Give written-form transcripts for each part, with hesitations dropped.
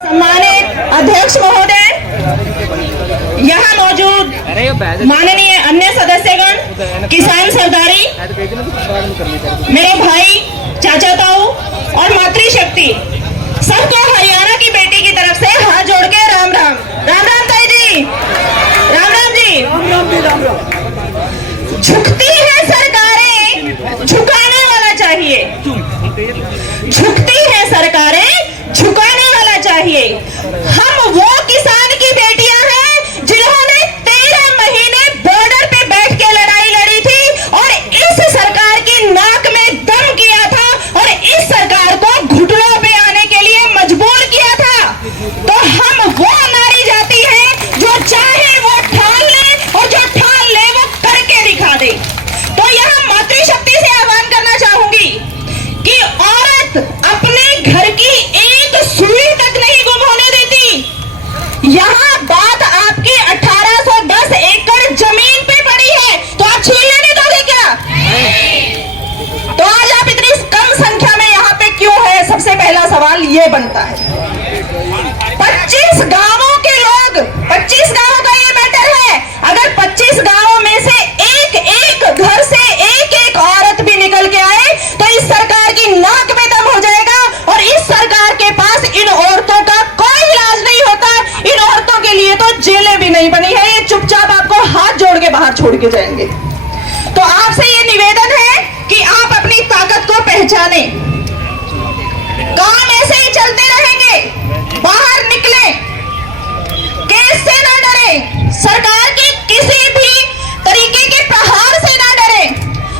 सम्मानित अध्यक्ष महोदय, यहाँ मौजूद माननीय अन्य सदस्यगण, किसान सरदारी, मेरे भाई, चाचा ताऊ और मातृशक्ति, सबको हरियाणा की बेटी की तरफ से हाथ जोड़ के राम राम। राम राम ताई जी, राम राम जी। राम राम। झुकती है सरकारें, झुकाने वाला चाहिए। झुकती है सरकारें, झुकाने वाला चाहिए। हम वो किसान की बेटियां हैं जिन्होंने 13 महीने बॉर्डर पे बैठ के लड़ाई लड़ी थी और इस सरकार की नाक में दम किया था और इस सरकार को घुटनों पे आने के लिए मजबूर किया था। तो हम वो नारी जाति है जो चाहे वो ठान ले और जो ठान ले वो करके दिखा दे। तो यहाँ मातृशक्ति से आह्वान करना चाहूंगी कि औरत अपने घर की एक सुई तक नहीं गुम होने देती। यहाँ बात आपकी 1810 एकड़ जमीन पे पड़ी है, तो आप छीन लेने दोगे क्या? तो आज आप इतनी कम संख्या में यहाँ पे क्यों है? सबसे पहला सवाल ये बनता है। 25 गांवों के लोग, 25 गांवों का ये मैटर है। अगर 25 गांवों में से एक एक घर से एक एक औरत भी निकल के आए तो इस सरकार की नाक में दम हो जाएगा और इस सरकार के पास इन औरतों का कोई इलाज नहीं होता। इन औरतों के लिए तो जेलें भी नहीं बनी है, ये चुपचाप आपको हाथ जोड़ के बाहर छोड़ के जाएंगे। तो आपसे ये निवेदन है कि आप अपनी ताकत को पहचाने। काम ऐसे ही चलते रहेंगे, बाहर निकले, केस से ना डरे, सरकार की किसी भी तरीके के प्रहार से ना डरे।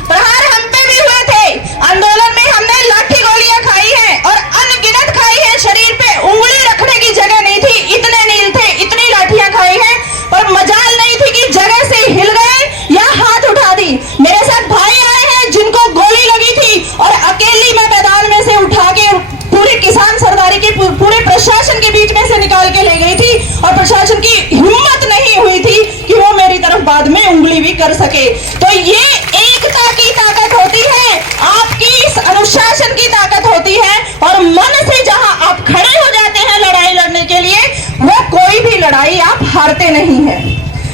प्रहार हम पे भी हुए थे, आंदोलन में हमने लाठी गोलियां खाई हैं और अनगिनत खाई है। शरीर पे उंगली रखने की जगह नहीं थी, इतने नील थे, इतनी लाठियां खाई हैं, पर मजाल नहीं थी कि जगह से हिल गए या हाथ उठा दी। मेरे साथ भाई आए हैं जिनको गोली लगी थी और अकेली मैं मैदान में से उठा के पूरे किसान सरदारी के पूरे प्रशासन के बीच में से निकाल के ले गई थी और प्रशासन की हिम्मत नहीं हुई थी कि वो मेरी तरफ बाद में उंगली भी कर सके। तो ये एकता की ताकत होती है, आपकी इस अनुशासन की ताकत होती है और मन से जहां आप खड़े हो जाते हैं लड़ाई लड़ने के लिए, वो कोई भी लड़ाई आप हारते नहीं है।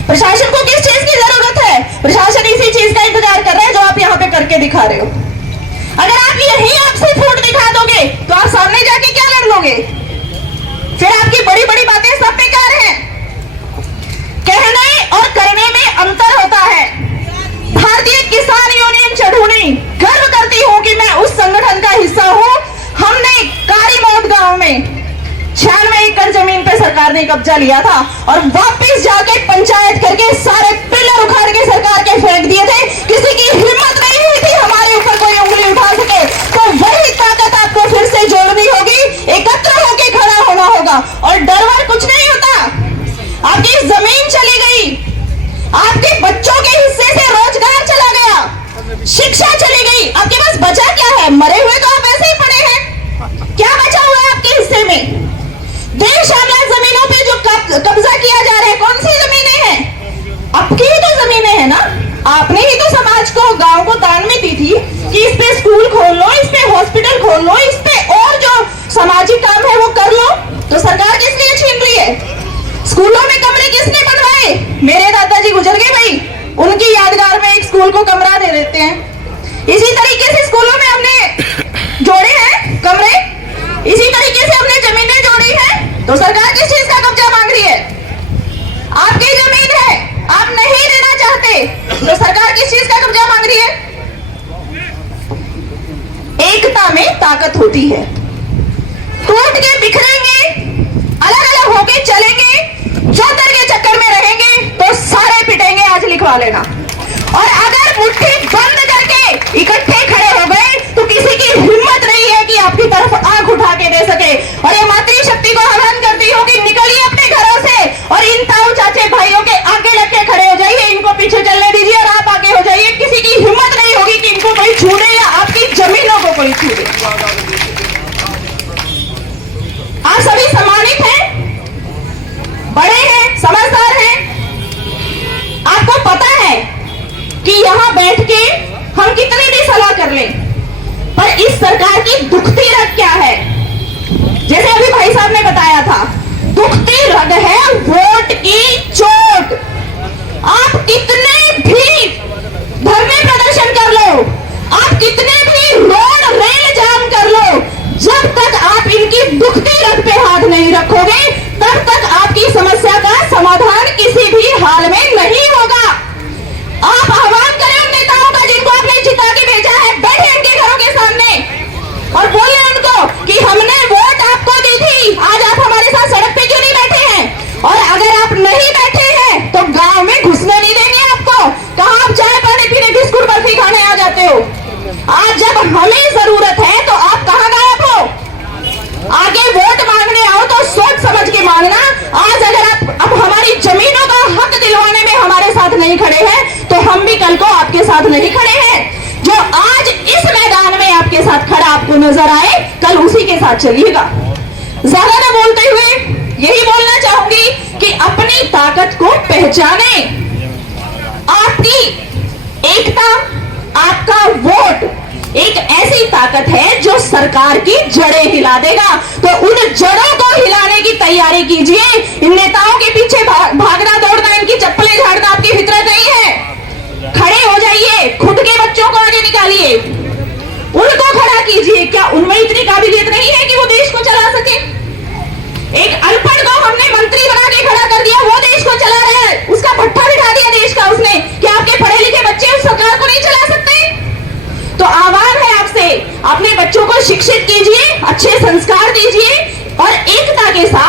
प्रशासन को किस चीज की जरूरत है? प्रशासन इसी चीज का इंतजार कर रहा है जो आप यहाँ पे करके दिखा रहे हो। अगर आप यही आपसे फूट दिखा दोगे तो आप सामने जाके क्या लड़ लोगे? फिर आपकी बड़ी बड़ी बातें सब बेकार हैं। कहने और करने में अंतर होता है। भारतीय किसान यूनियन चढ़ूनी गर्व करती हूं कि मैं उस संगठन का हिस्सा हूं। हमने कारीमौत गांव में 96 एकड़ जमीन पे सरकार ने कब्जा लिया था और वापस जाके पंचायत करके सारे पिलर उखाड़ के सरकार के फेंक दिए थे। किसी की हिम्मत नहीं हुई थी हमारे ऊपर कोई उंगली उठा सके। तो वही ताकत आपको फिर से जोड़नी होगी, एकत्र होके खड़ा होना होगा और डर वर कुछ नहीं होता। आपकी जमीन चली गई, आपके बच्चों के हिस्से से रोजगार चला गया, शिक्षा चली गई, आपके पास बचा क्या है? मरे हुए तो आप ऐसे ही पड़े हैं। क्या बचा हुआ है आपके हिस्से में? देश आजाद जमीनों पे जो कब्जा किया जा रहा है, कौन सी जमीनें हैं? आपकी ही तो जमीनें हैं ना। आपने ही तो समाज को, गांव को दान में दी थी कि इस पे स्कूल खोल लो, इस पे हॉस्पिटल खोल लो, इस पे और जो सामाजिक काम है वो कर लो। तो सरकार किस लिए छीन रही है? स्कूलों में कमरे किसने बनवाए? मेरे दादाजी गुजर गए भाई, उनकी यादगार में एक स्कूल को कमरा दे देते हैं। इसी तरीके से स्कूलों में हमने जोड़े हैं कमरे, इसी तरीके से हमने जमीनें जोड़ी हैं। तो सरकार किस चीज का कब्जा मांग रही है? आपकी जमीन है, आप नहीं देना चाहते, तो सरकार किस चीज का कब्जा मांग रही है? एकता में ताकत होती है। टूट के बिखरेंगे, अलग अलग होके चलेंगे, चौधर के चक्कर में रहेंगे तो सारे पिटेंगे, आज लिखवा लेना। और अगर मुट्ठी बंद करके इकट्ठे खड़े हो गए तो किसी की हिम्मत नहीं है कि आपकी तरफ आंख उठा के दे सके। और ये मातृशक्ति को आह्वान करती हूँ कि निकलिए अपने घरों से और इन ताऊ चाचे भाइयों के आगे लग के खड़े हो जाइए, इनको पीछे चलने दीजिए और आप आगे हो जाइए। किसी की हिम्मत नहीं होगी कि इनको कोई छूने या आपकी जमीनों को कोई छूने। आप जैसे अभी भाई साहब ने बताया था, दुखती रग है वोट की चोट। आप कितने भी धरने प्रदर्शन कर लो, आप कितने भी रोड रेल जाम कर लो, जब तक आप इनकी दुखती रग पे हाथ नहीं रखोगे तब तक आपकी समस्या का समाधान किसी भी हाल में नहीं होगा। आप आह्वान करें उन नेताओं का जिनको आपने जिता के भेजा है, बैठे उनके घरों के सामने और बोले उनको कि हमने वोट आपको दी थी, आज आप हमारे साथ सड़क पे क्यों नहीं बैठे हैं? और अगर आप नहीं बैठे हैं तो गांव में घुसने नहीं देंगे आपको। कहां आप चाय पानी पीने बिस्कुट बर्फी खाने आ जाते हो? आज जब हमें जरूरत है तो आप कहां गायब हो? आगे वोट मांगने आओ तो सोच समझ के मांगना। आज अगर आप अब हमारी जमीनों का हक दिलवाने में हमारे साथ नहीं खड़े हैं तो हम भी कल को आपके साथ नहीं खड़े हैं। जो आज इस मैदान में आपके साथ खड़ा आपको नजर आए, कल उसी के साथ चलिएगा। ज्यादा ना बोलते हुए यही बोलना चाहूंगी कि अपनी ताकत को पहचाने। आपकी एकता, आपका वोट एक ऐसी ताकत है जो सरकार की जड़ें हिला देगा। तो उन जड़ों को हिलाने की तैयारी कीजिए। इन नेताओं के पीछे भागना दौड़ना, इनकी चप्पलें झाड़ना आपकी फितरत नहीं है। खड़े हो जाइए, खुद के बच्चों को आगे निकालिए, उनको खड़ा कीजिए। क्या उनमें इतनी काबिलियत नहीं है कि वो देश को चला सके? एक अनपढ़ को हमने मंत्री बना के खड़ा कर दिया, वो देश को चला रहा है, उसका भट्ठा बिठा दिया देश का उसने। क्या आपके पढ़े लिखे बच्चे उस सरकार को नहीं चला सकते? तो आह्वान है आपसे, अपने बच्चों को शिक्षित कीजिए, अच्छे संस्कार दीजिए और एकता के साथ